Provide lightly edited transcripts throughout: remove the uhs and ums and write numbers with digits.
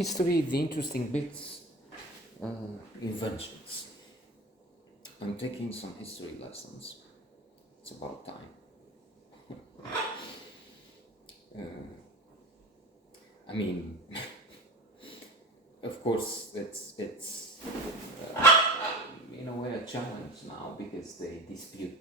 History, the interesting bits, inventions. I'm taking some history lessons. It's about time. I mean, of course, it's in a way a challenge now because they dispute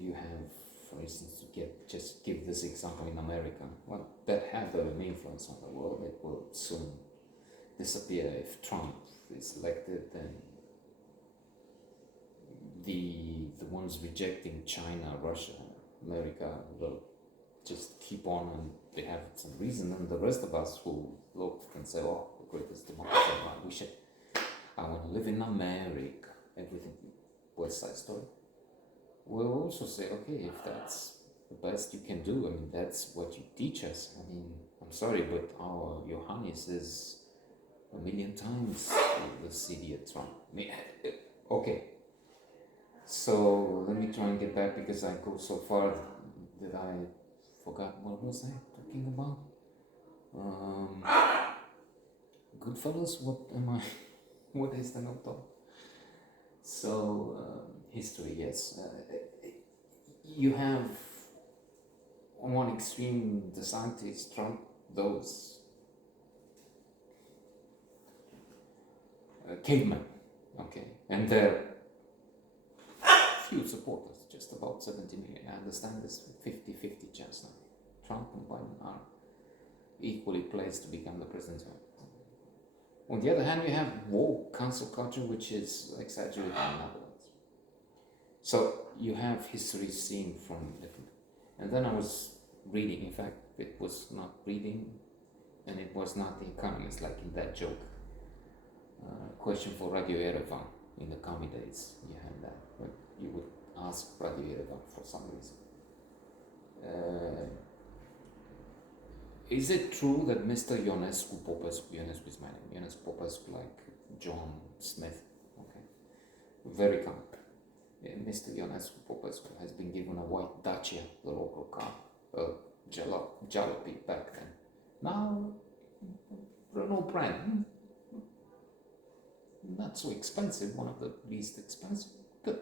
you have, for instance, just give this example in America. Well, that had an influence on the world. It will soon disappear if Trump is elected. Then the ones rejecting China, Russia, America will just keep on, and they have some reason. And the rest of us who look and say, "Oh, the greatest democracy, I want to live in America." Everything, West Side Story. We'll also say, okay, if that's the best you can do, I mean, that's what you teach us. I mean, I'm sorry, but our Johannes is a million times this idiot Trump. Okay, so let me try and get back because I go so far that I forgot what was I talking about. Goodfellas, what am I? What is the note? So history, yes. You have on one extreme the scientists, Trump, those cavemen, okay, and their few supporters, just about 70 million. I understand this 50-50 chance now. Trump and Biden are equally placed to become the president. On the other hand, you have woke cancel culture, which is exaggerated in other words. So you have history seen from different. And then I was reading, in fact, it was not reading, and it was not The Economist, like in that joke. Question for Radio Erevan in the commie days. You had that, but you would ask Radio Erevan for some reason. Is it true that Mr. Ionescu Popescu, Ionescu is my name, Ionescu Popescu, like John Smith, okay, very common. Mr. Ionescu Popescu has been given a white Dacia, the local car, Jalopy back then. Now, Renault brand, not so expensive, one of the least expensive, good.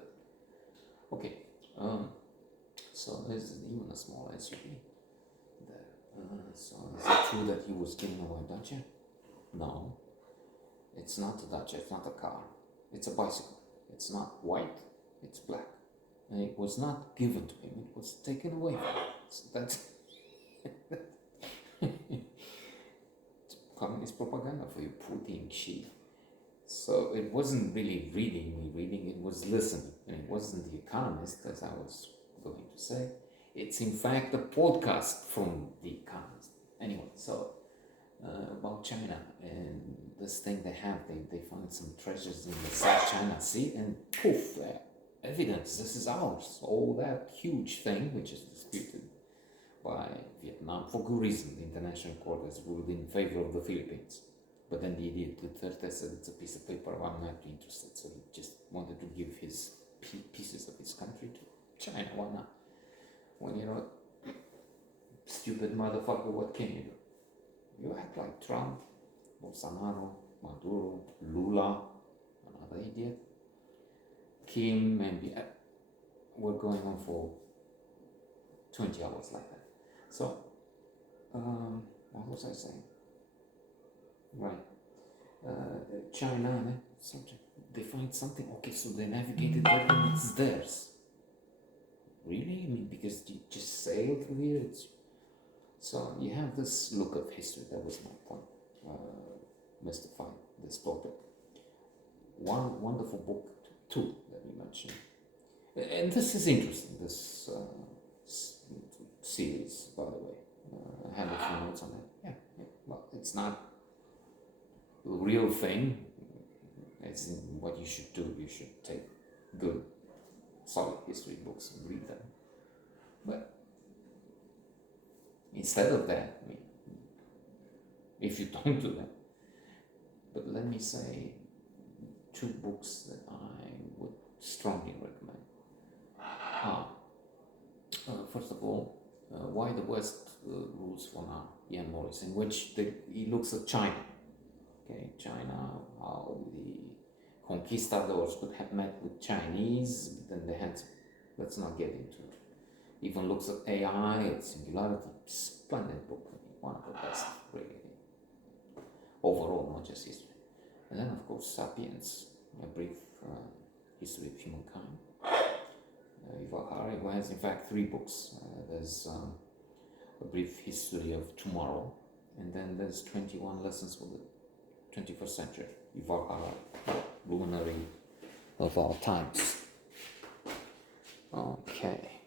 Okay, so there's even a small SUV there. So is it true that he was given a white Dacia? No, it's not a Dacia, it's not a car, it's a bicycle. It's not white, it's black. And it was not given to him, it was taken away from him. So that's communist propaganda for you, Putin shit. So it wasn't really reading, it was listening. And it wasn't The Economist, as I was going to say. It's in fact a podcast from The Economist. Anyway, so about China and this thing they have, they find some treasures in the South China Sea, and poof, evidence, this is ours. All that huge thing, which is disputed by Vietnam for good reason. The international court has ruled in favor of the Philippines. But then the idiot Duterte said it's a piece of paper, I'm not interested. So he just wanted to give his pieces of his country to China. Why not? When you're a stupid motherfucker, what can you do? You act like Trump, Bolsonaro, Maduro, Lula, another idiot, Kim, and we're going on for 20 hours like that. So, what was I saying? Right. China, they find something, okay, so they navigated that and it's theirs. Really? I mean, because you just sailed through here? So you have this look of history, that was my point. Mystify this topic. One wonderful book, too, that we mentioned. And this is interesting, this series, by the way. I had a few notes on that. Yeah. Well, it's not a real thing. It's what you should do. You should take good, solid history books and read them. But instead of that, I mean, if you don't do that, but let me say 2 books that I would strongly recommend. First of all, Why the West Rules for Now, Ian Morris, in which he looks at China. Okay, China, how the conquistadors could have met with Chinese, but then they had, let's not get into it. Even looks at AI, at singularity. Splendid book, one of the best, really, overall, not just history. And then, of course, Sapiens, a brief history of humankind. Yuval Harari, who has in fact 3 books. There's a brief history of tomorrow, and then there's 21 lessons for the 21st century. Yuval Harari, luminary of all times. Okay.